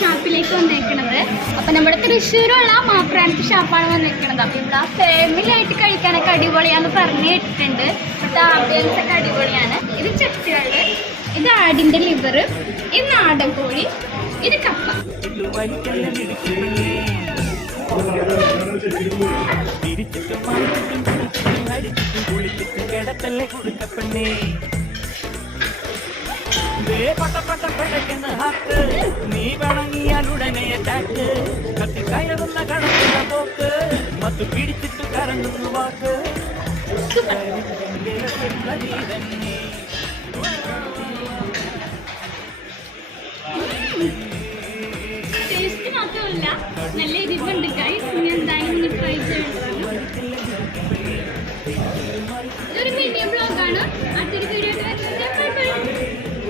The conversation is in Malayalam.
ഷാപ്പിലേക്ക് വന്നേക്കണത്. അപ്പൊ നമ്മുടെ തൃശ്ശൂരുള്ള മാപ്രാൻസ് ഷാപ്പാണ് വന്നേക്കണത്. അപ്പൊ ഇവിടെ ഫാമിലി ആയിട്ട് കഴിക്കാനൊക്കെ അടിപൊളിയാന്ന് പറഞ്ഞു കേട്ടിട്ടുണ്ട്. ഇവിടുത്തെ ആംബിയൻസ് ഒക്കെ അടിപൊളിയാണ്. ഇത് ചെട്ടികള്, ഇത് ആടിന്റെ ലിവർ, ഇത് നാടൻ കോഴി, ഇത് കപ്പ. നീ വണങ്ങിയാലുടനെ കത്തിക്കയറുന്ന കടക്കുന്ന പോക്ക് മത്ത് പിടിച്ചിട്ട് കറങ്ങുന്നു വാക്ക്.